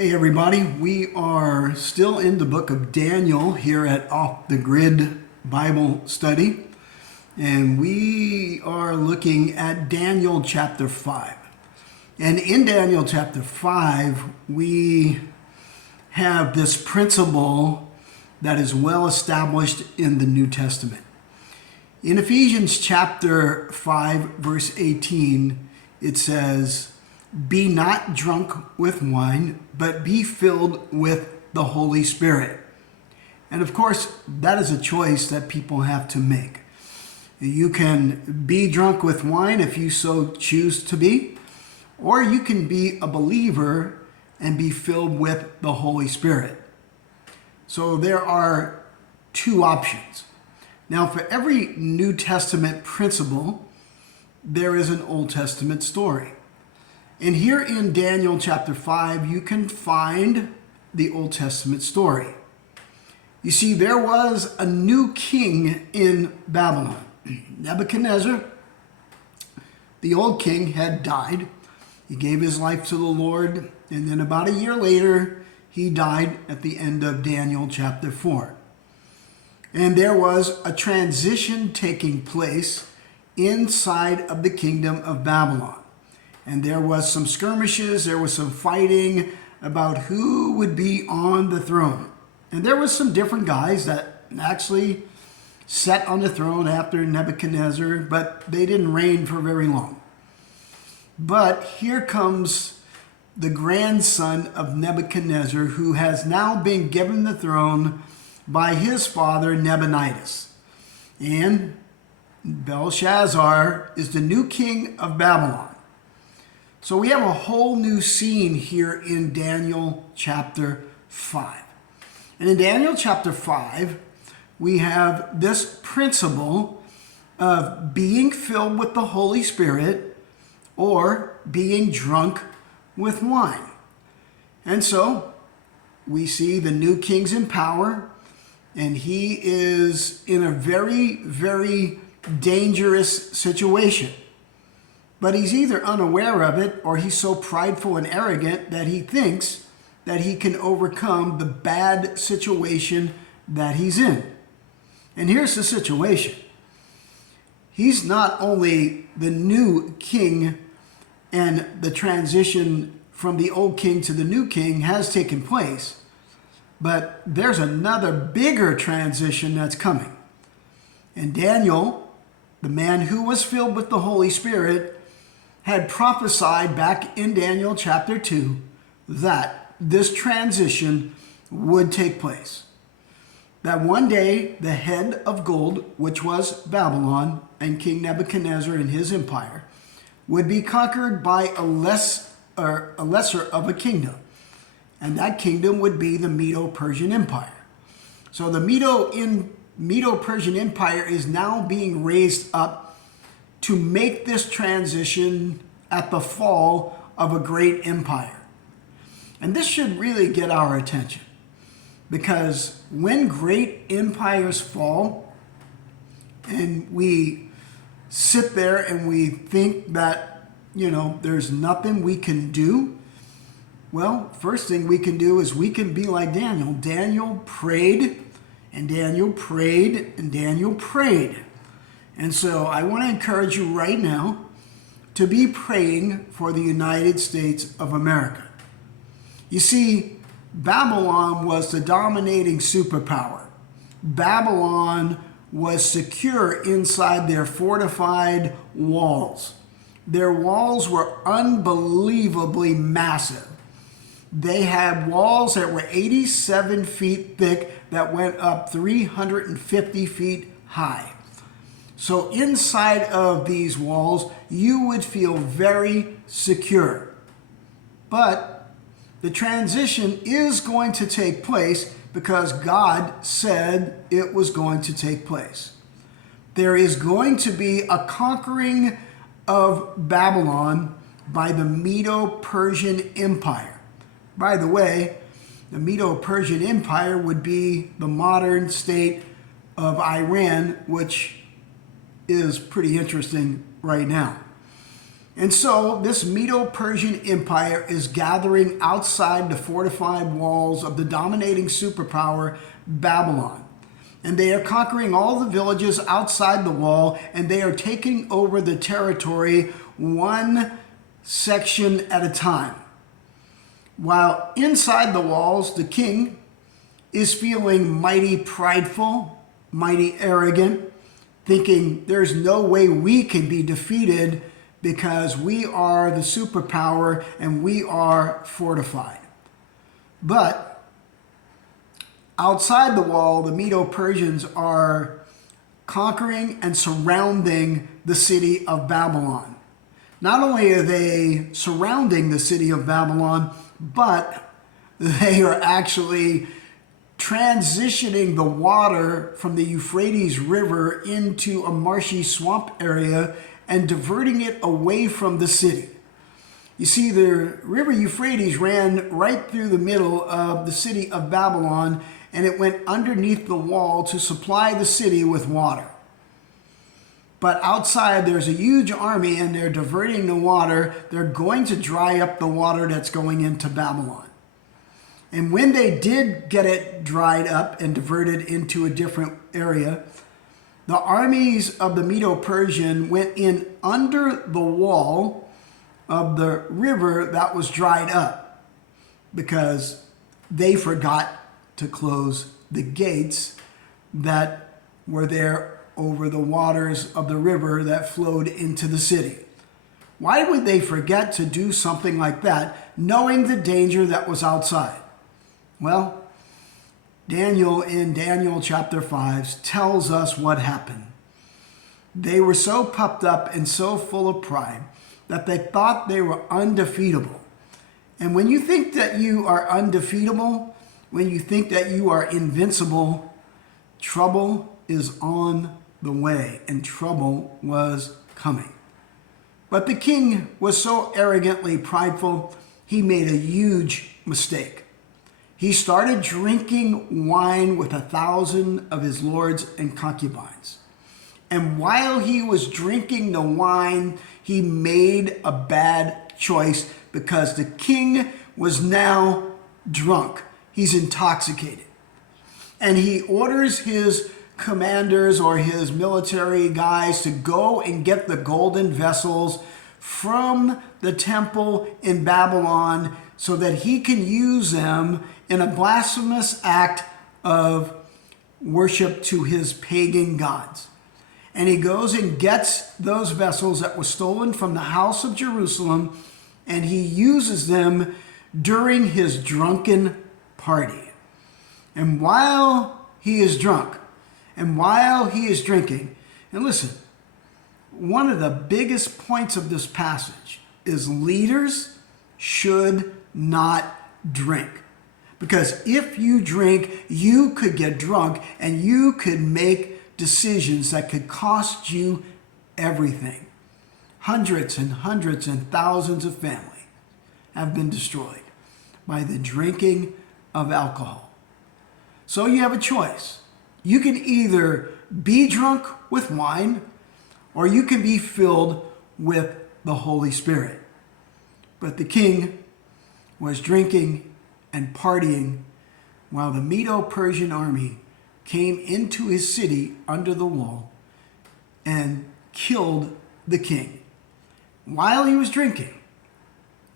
Hey everybody, we are still in the book of Daniel here at Off the Grid Bible Study, and we are looking at Daniel chapter 5. And in Daniel chapter 5, we have this principle that is well established in the New Testament. In Ephesians chapter 5, verse 18, it says, "Be not drunk with wine, but be filled with the Holy Spirit." And of course, that is a choice that people have to make. You can be drunk with wine if you so choose to be, or you can be a believer and be filled with the Holy Spirit. So there are two options. Now, for every New Testament principle, there is an Old Testament story. And here in Daniel chapter 5, you can find the Old Testament story. You see, there was a new king in Babylon. Nebuchadnezzar, the old king, had died. He gave his life to the Lord, and then about a year later, he died at the end of Daniel chapter 4. And there was a transition taking place inside of the kingdom of Babylon. And there was some skirmishes, there was some fighting about who would be on the throne. And there was some different guys that actually sat on the throne after Nebuchadnezzar, but they didn't reign for very long. But here comes the grandson of Nebuchadnezzar, who has now been given the throne by his father Nabonidus. And Belshazzar is the new king of Babylon. So we have a whole new scene here in Daniel chapter 5. And in Daniel chapter 5, we have this principle of being filled with the Holy Spirit or being drunk with wine. And so we see the new king's in power, and he is in a very, very dangerous situation. But he's either unaware of it or he's so prideful and arrogant that he thinks that he can overcome the bad situation that he's in. And here's the situation. He's not only the new king, and the transition from the old king to the new king has taken place, but there's another bigger transition that's coming. And Daniel, the man who was filled with the Holy Spirit, had prophesied back in Daniel chapter 2 that this transition would take place. That one day the head of gold, which was Babylon and King Nebuchadnezzar and his empire, would be conquered by a lesser of a kingdom. And that kingdom would be the Medo-Persian Empire. So the Medo-Persian Empire is now being raised up to make this transition at the fall of a great empire. And this should really get our attention, because when great empires fall and we sit there and we think that, there's nothing we can do, well, first thing we can do is we can be like Daniel. Daniel prayed, and Daniel prayed, and Daniel prayed. And so I want to encourage you right now to be praying for the United States of America. You see, Babylon was the dominating superpower. Babylon was secure inside their fortified walls. Their walls were unbelievably massive. They had walls that were 87 feet thick that went up 350 feet high. So inside of these walls, you would feel very secure. But the transition is going to take place because God said it was going to take place. There is going to be a conquering of Babylon by the Medo-Persian Empire. By the way, the Medo-Persian Empire would be the modern state of Iran, which is pretty interesting right now. And so this Medo-Persian Empire is gathering outside the fortified walls of the dominating superpower, Babylon. And they are conquering all the villages outside the wall, and they are taking over the territory one section at a time. While inside the walls, the king is feeling mighty prideful, mighty arrogant, thinking there's no way we can be defeated because we are the superpower and we are fortified. But outside the wall, the Medo-Persians are conquering and surrounding the city of Babylon. Not only are they surrounding the city of Babylon, but they are actually transitioning the water from the Euphrates River into a marshy swamp area and diverting it away from the city. You see, the river Euphrates ran right through the middle of the city of Babylon, and it went underneath the wall to supply the city with water. But outside, there's a huge army, and they're diverting the water. They're going to dry up the water that's going into Babylon. And when they did get it dried up and diverted into a different area, the armies of the Medo-Persian went in under the wall of the river that was dried up because they forgot to close the gates that were there over the waters of the river that flowed into the city. Why would they forget to do something like that, knowing the danger that was outside? Well, Daniel in Daniel chapter 5 tells us what happened. They were so puffed up and so full of pride that they thought they were undefeatable. And when you think that you are undefeatable, when you think that you are invincible, trouble is on the way, and trouble was coming. But the king was so arrogantly prideful, he made a huge mistake. He started drinking wine with 1,000 of his lords and concubines. And while he was drinking the wine, he made a bad choice because the king was now drunk. He's intoxicated. And he orders his commanders or his military guys to go and get the golden vessels from the temple in Babylon so that he can use them in a blasphemous act of worship to his pagan gods. And he goes and gets those vessels that were stolen from the house of Jerusalem, and he uses them during his drunken party. And while he is drunk, and while he is drinking, and listen, one of the biggest points of this passage is leaders should not drink. Because if you drink, you could get drunk and you could make decisions that could cost you everything. Hundreds and hundreds and thousands of families have been destroyed by the drinking of alcohol. So you have a choice. You can either be drunk with wine or you can be filled with the Holy Spirit. But the king was drinking and partying while the Medo-Persian army came into his city under the wall and killed the king. While he was drinking,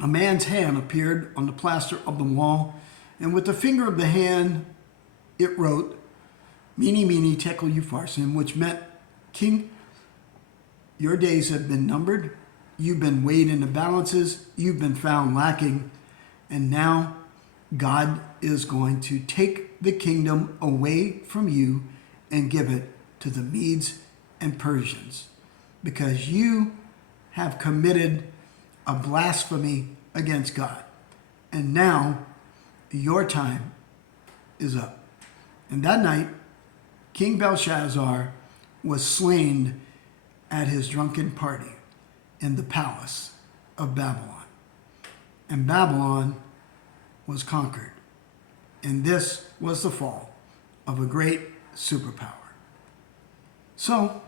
a man's hand appeared on the plaster of the wall, and with the finger of the hand it wrote, Mene, mene, tekel, upharsin, which meant, King, your days have been numbered, you've been weighed in the balances, you've been found lacking, and now God is going to take the kingdom away from you and give it to the Medes and Persians because you have committed a blasphemy against God. And now your time is up. And that night, King Belshazzar was slain at his drunken party in the palace of Babylon. And Babylon was conquered. And this was the fall of a great superpower. So,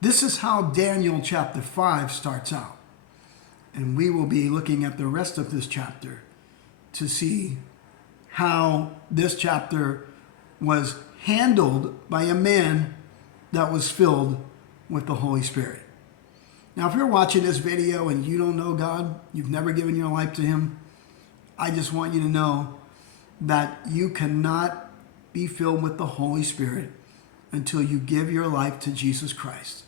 This is how Daniel chapter 5 starts out. And we will be looking at the rest of this chapter to see how this chapter was handled by a man that was filled with the Holy Spirit. Now, if you're watching this video and you don't know God, you've never given your life to Him, I just want you to know that you cannot be filled with the Holy Spirit until you give your life to Jesus Christ.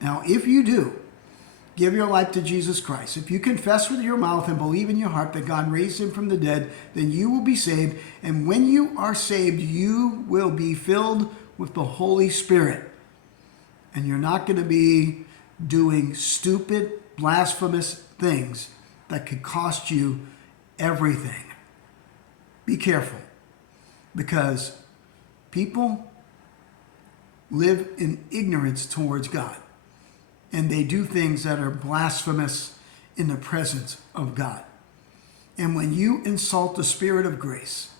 Now, if you do give your life to Jesus Christ, if you confess with your mouth and believe in your heart that God raised Him from the dead, then you will be saved. And when you are saved, you will be filled with the Holy Spirit. And you're not going to be doing stupid, blasphemous things that could cost you everything. Be careful, because people live in ignorance towards God, and they do things that are blasphemous in the presence of God. And when you insult the Spirit of grace,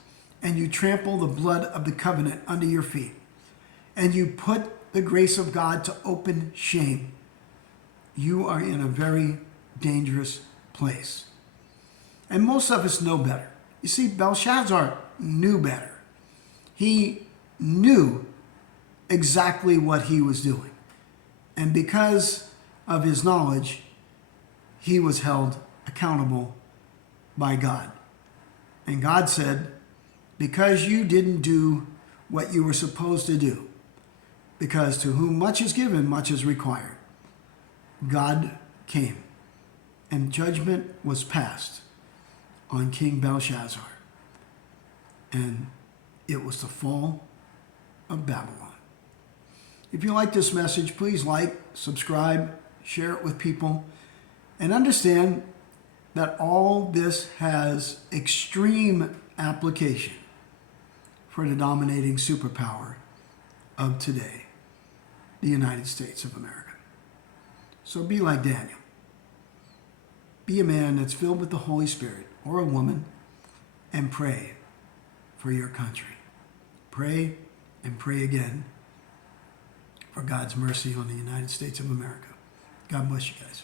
and you trample the blood of the covenant under your feet, and you put the grace of God to open shame, you are in a very dangerous place. And most of us know better. You see, Belshazzar knew better. He knew exactly what he was doing. And because of his knowledge, he was held accountable by God. And God said, because you didn't do what you were supposed to do, because to whom much is given, much is required, God came and judgment was passed on King Belshazzar. And it was the fall of Babylon. If you like this message, please like, subscribe, share it with people, and understand that all this has extreme application for the dominating superpower of today, the United States of America. So be like Daniel. Be a man that's filled with the Holy Spirit, or a woman, and pray for your country. Pray and pray again for God's mercy on the United States of America. God bless you guys.